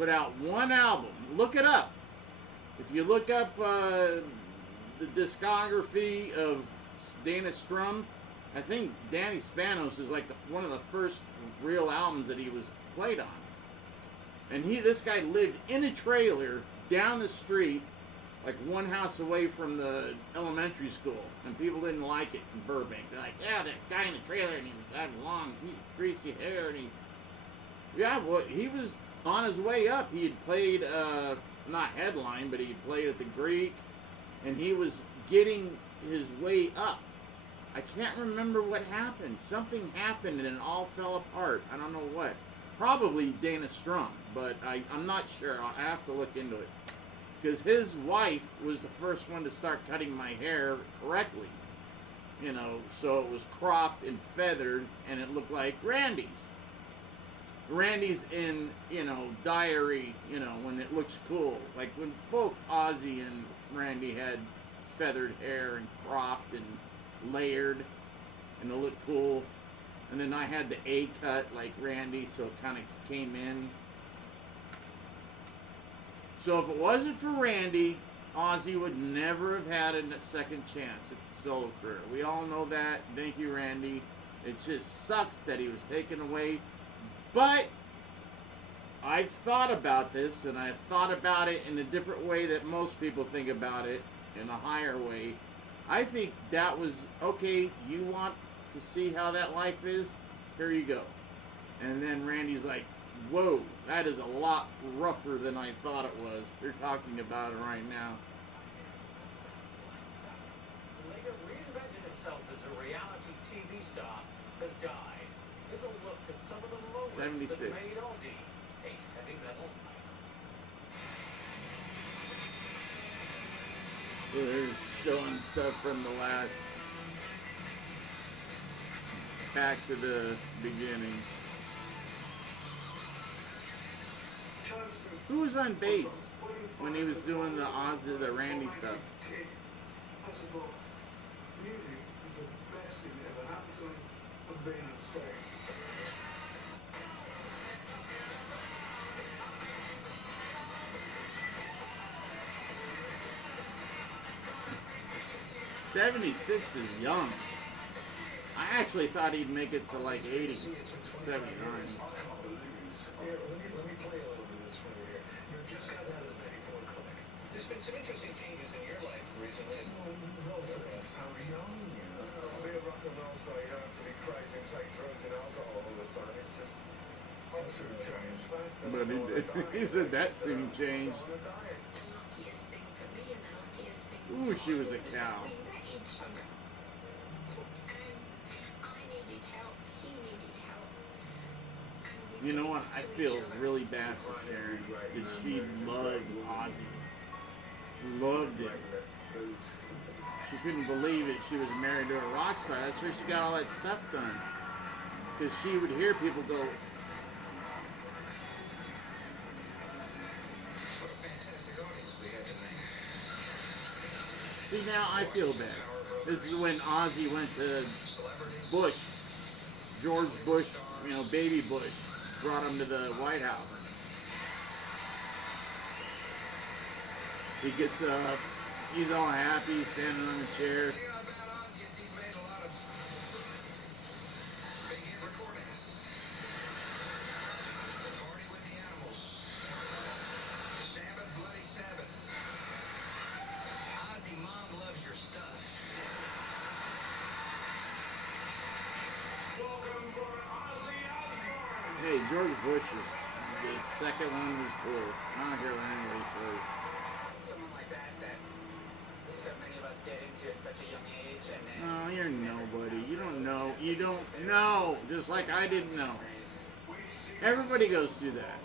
put out one album. Look it up. If you look up the discography of Dana Strum, I think Danny Spanos is like one of the first real albums that he was played on. And this guy lived in a trailer down the street, like one house away from the elementary school, and people didn't like it in Burbank. They're like, yeah, that guy in the trailer, and he had long, greasy hair, and he was on his way up. He had played, not headline, but he had played at the Greek, and he was getting his way up. I can't remember what happened. Something happened, and it all fell apart. I don't know what. Probably Dana Strum, but I'm not sure. I have to look into it. Because his wife was the first one to start cutting my hair correctly. You know, so it was cropped and feathered, and it looked like Randy's. Randy's in, you know, Diary, you know, when it looks cool. Like when both Ozzy and Randy had feathered hair and cropped and layered, and it looked cool. And then I had the A cut like Randy, so it kind of came in. So if it wasn't for Randy, Ozzy would never have had a second chance at the solo career. We all know that. Thank you, Randy. It just sucks that he was taken away. But I've thought about this, and I've thought about it in a different way that most people think about it, in a higher way. I think that was, okay, you want to see how that life is? Here you go. And then Randy's like, whoa, that is a lot rougher than I thought it was. They're talking about it right now. Later reinvented himself as a reality TV star, has died. Here's a look at some of the moments 76. that made Ozzy a heavy metal icon. They're showing stuff from the last, back to the beginning. Who was on bass when he was doing the Ozzy, the Randy stuff? '76 is young. I actually thought he'd make it to like 80, 79. Let me play a little bit of this for you here. You're just got out of the Betty Ford clinic. There's been some interesting changes in your life recently. No, so young, you know. To be a rock and roll star, you don't have to be crazy and take drugs and alcohol all the time. It's just, I'll soon change. But he did. He said that soon changed. The luckiest thing for me and the luckiest thing for Ooh, she was a Ozzy cow. that we met each other. And I needed help, he needed help. And we You know gave what? it I to feel each other. really bad for Sharon because she loved Ozzy. Loved it. She couldn't believe it. She was married to a rock star. That's where she got all that stuff done. Because she would hear people go, What a fantastic audience we had tonight. see, now I feel bad. This is when Ozzy went to Bush. George Bush, you know, baby Bush, brought him to the White House. He gets up, he's all happy, standing on the chair. The thing about Ozzy is he's made a lot of big hit recordings. Party with the Animals. Sabbath, Bloody Sabbath. Ozzy, Mom loves your stuff. Hey, George Bush was, the second one was cool. I don't care what anybody says. Someone like that so many of us get into at such a young age, and then No, you're nobody. You don't know. You don't know. Just like I didn't know. Everybody goes through that.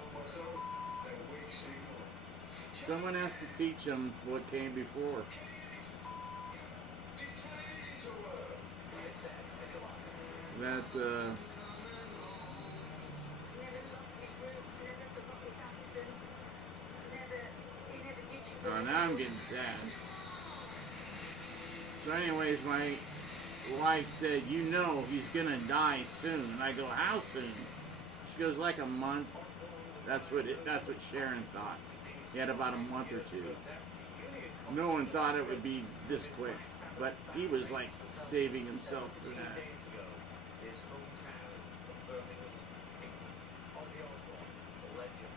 Someone has to teach them what came before. it's sad, it's a loss. That, Never lost his roots, never forgot his accent, he never ditched the now I'm getting sad. So anyways, my wife said, you know he's gonna die soon. And I go, how soon? She goes, like a month. That's what Sharon thought. He had about a month or two. No one thought it would be this quick, but he was like saving himself for that. His hometown of Birmingham, England. Ozzy Osbourne, the legend,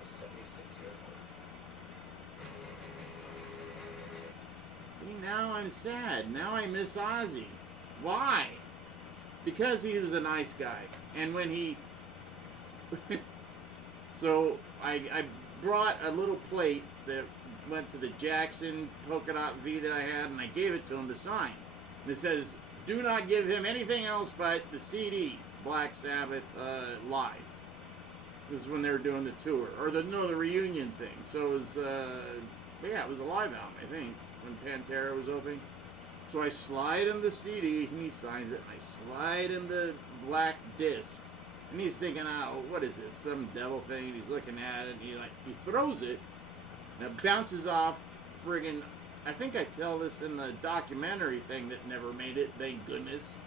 was 76 years old. See, now I'm sad. Now I miss Ozzy. Why? Because he was a nice guy. And when he... So, I brought a little plate that went to the Jackson polka dot V that I had, and I gave it to him to sign. And it says, do not give him anything else but the CD, Black Sabbath Live. This is when they were doing the tour. Or the reunion thing. So it was, yeah, it was a live album, I think, when Pantera was opening. So I slide him the CD, and he signs it, and I slide him the black disc. And he's thinking, oh, what is this? Some devil thing. And he's looking at it, and he throws it, and it bounces off friggin', I think I tell this in the documentary thing that never made it, thank goodness.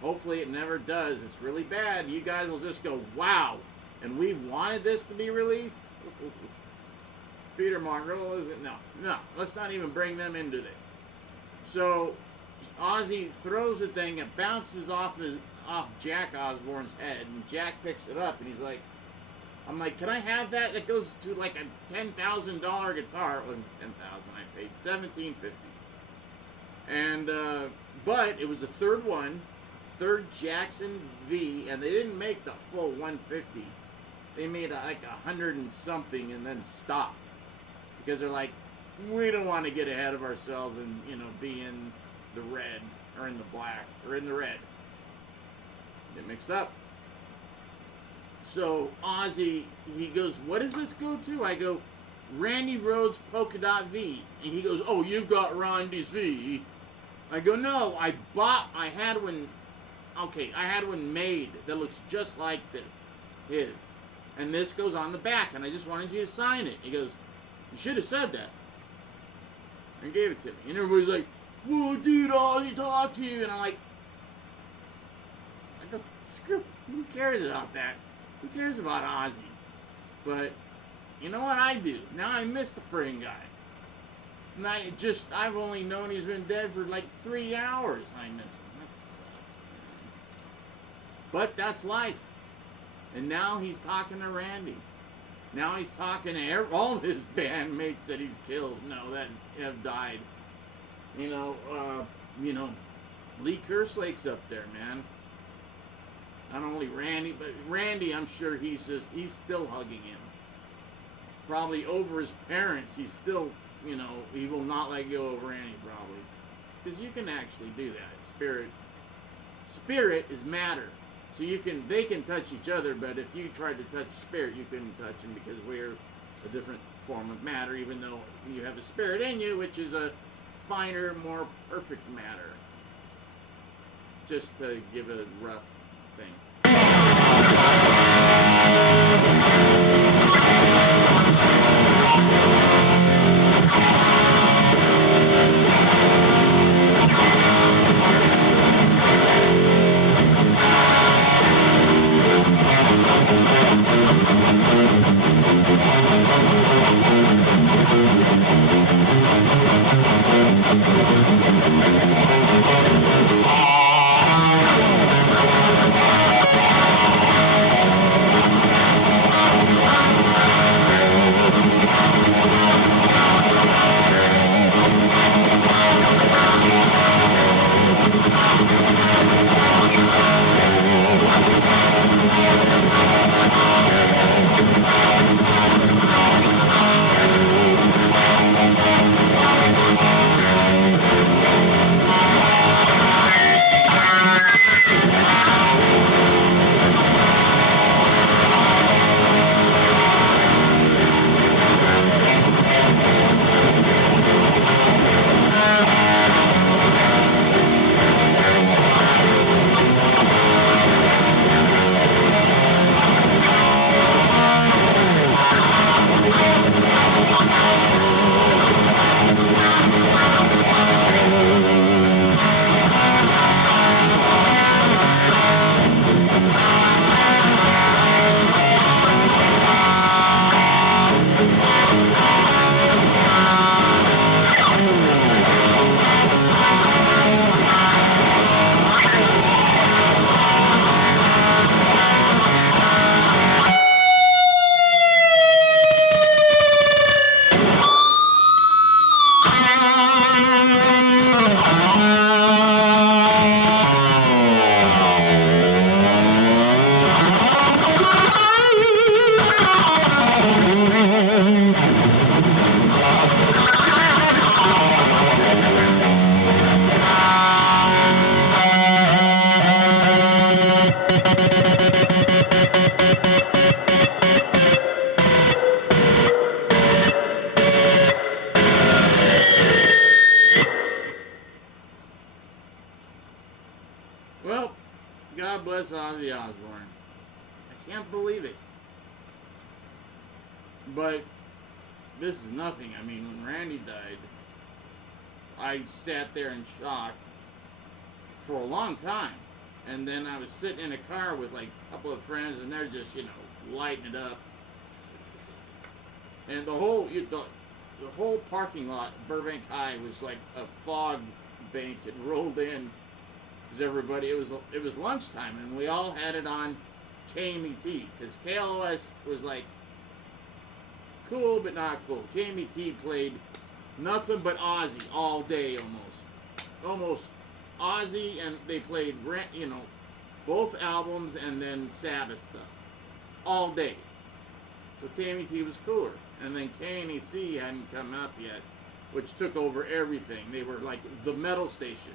Hopefully it never does. It's really bad. You guys will just go, wow. And we wanted this to be released? Peter Margrove, is it? No. Let's not even bring them into it. So Ozzy throws the thing, it bounces off Jack Osbourne's head, and Jack picks it up, and he's like, I'm like, can I have that? That goes to like a $10,000 guitar. It wasn't $10,000. I paid $1,750. And but it was a third Jackson V, and they didn't make the full 150. They made like 100 and something, and then stopped because they're like, we don't want to get ahead of ourselves and be in the red or in the black or in the red. Get mixed up. So Ozzy, he goes, what does this go to? I go, Randy Rhoads Polka Dot V. And he goes, oh, you've got Randy's V. I go, no, I had one made that looks just like his. And this goes on the back, and I just wanted you to sign it. He goes, you should have said that. And gave it to me. And everybody's like, whoa, dude, Ozzy talk to you. And I'm like, screw, who cares about that? Who cares about Ozzy? But, you know what I do? Now I miss the friggin' guy. And I've only known he's been dead for like 3 hours. I miss him. That sucks, man. But that's life. And now he's talking to Randy. Now he's talking to all of his bandmates that he's killed. No, that have died. Lee Kerslake's up there, man. Not only Randy, but Randy, I'm sure he's still hugging him. Probably over his parents, he's still, he will not let go of Randy, probably. Because you can actually do that. Spirit is matter. So they can touch each other, but if you tried to touch spirit, you couldn't touch him because we're a different form of matter, even though you have a spirit in you, which is a finer, more perfect matter. Just to give a rough thing. Ozzy Osbourne. I can't believe it. But this is nothing. I mean, when Randy died, I sat there in shock for a long time. And then I was sitting in a car with like a couple of friends, and they're just, lighting it up. And the whole parking lot, Burbank High, was like a fog bank. It rolled in because everybody. It was lunchtime, and we all had it on KMET because KLOS was like cool but not cool. KMET played nothing but Ozzy all day almost Ozzy, and they played both albums and then Sabbath stuff all day. So KMET was cooler. And then KNEC hadn't come up yet, which took over everything. They were like the metal station,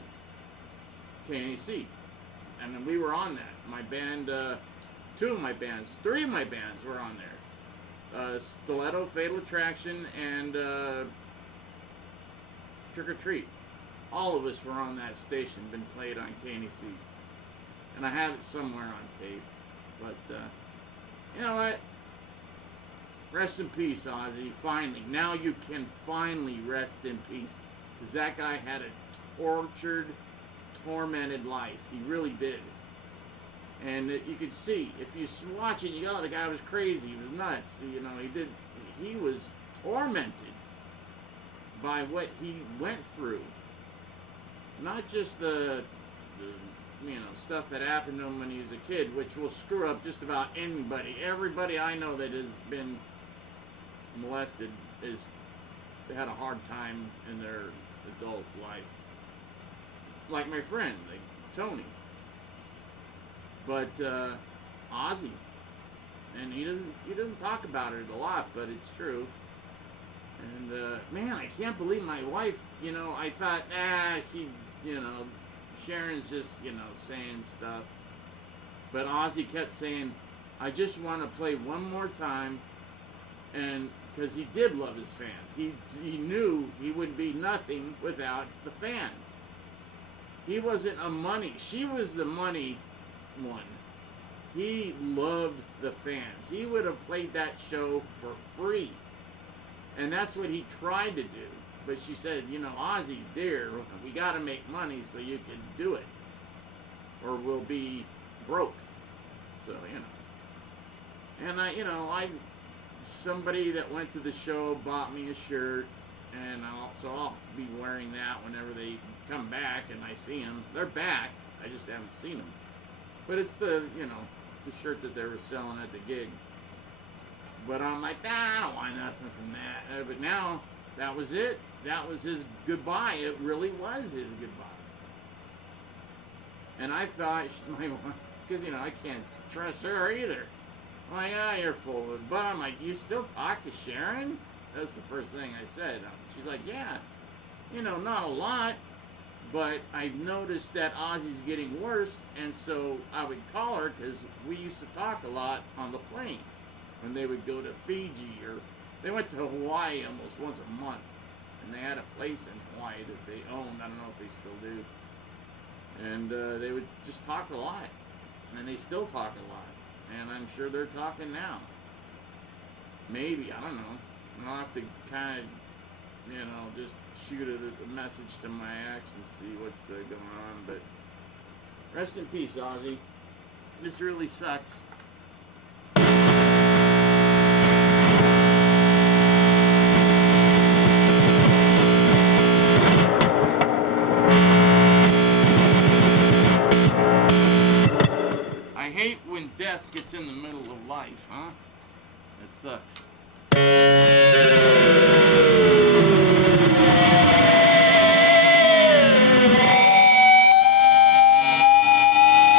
KNEC. And then we were on that. My band, three of my bands were on there. Stiletto, Fatal Attraction, and Trick or Treat. All of us were on that station, been played on KNEC. And I have it somewhere on tape. But, you know what? Rest in peace, Ozzy. Finally. Now you can finally rest in peace. Because that guy had a tortured, tormented life. He really did. And you could see, if you watch it, you go, oh, the guy was crazy. He was nuts. He was tormented by what he went through. Not just the stuff that happened to him when he was a kid, which will screw up just about anybody. Everybody I know that has been molested they had a hard time in their adult life. Like my friend, like Tony. But Ozzy, and he doesn't talk about it a lot, but it's true. And man, I can't believe my wife. I thought, she, Sharon's just, saying stuff. But Ozzy kept saying, I just want to play one more time. And because he did love his fans. He knew he would be nothing without the fans. He wasn't she was the money one. He loved the fans. He would have played that show for free. And that's what he tried to do. But she said, Ozzy, dear, we got to make money so you can do it. Or we'll be broke. So, And somebody that went to the show bought me a shirt. And I'll be wearing that whenever they come back and I see them. They're back. I just haven't seen them. But it's the shirt that they were selling at the gig. But I'm like, I don't want nothing from that. But now, that was it. That was his goodbye. It really was his goodbye. And I thought, because, I can't trust her either. I'm like, you're full of it. But I'm like, you still talk to Sharon? That's the first thing I said. She's like, yeah. Not a lot. But I've noticed that Ozzy's getting worse. And so I would call her because we used to talk a lot on the plane. When they would go to Fiji, or they went to Hawaii almost once a month, and they had a place in Hawaii that they owned. I don't know if they still do. And they would just talk a lot, and they still talk a lot, and I'm sure they're talking now. Maybe, I don't know. I'll have to kind of, just shoot a message to my ex and see what's going on. But rest in peace, Ozzy. This really sucks. When death gets in the middle of life, huh? It sucks.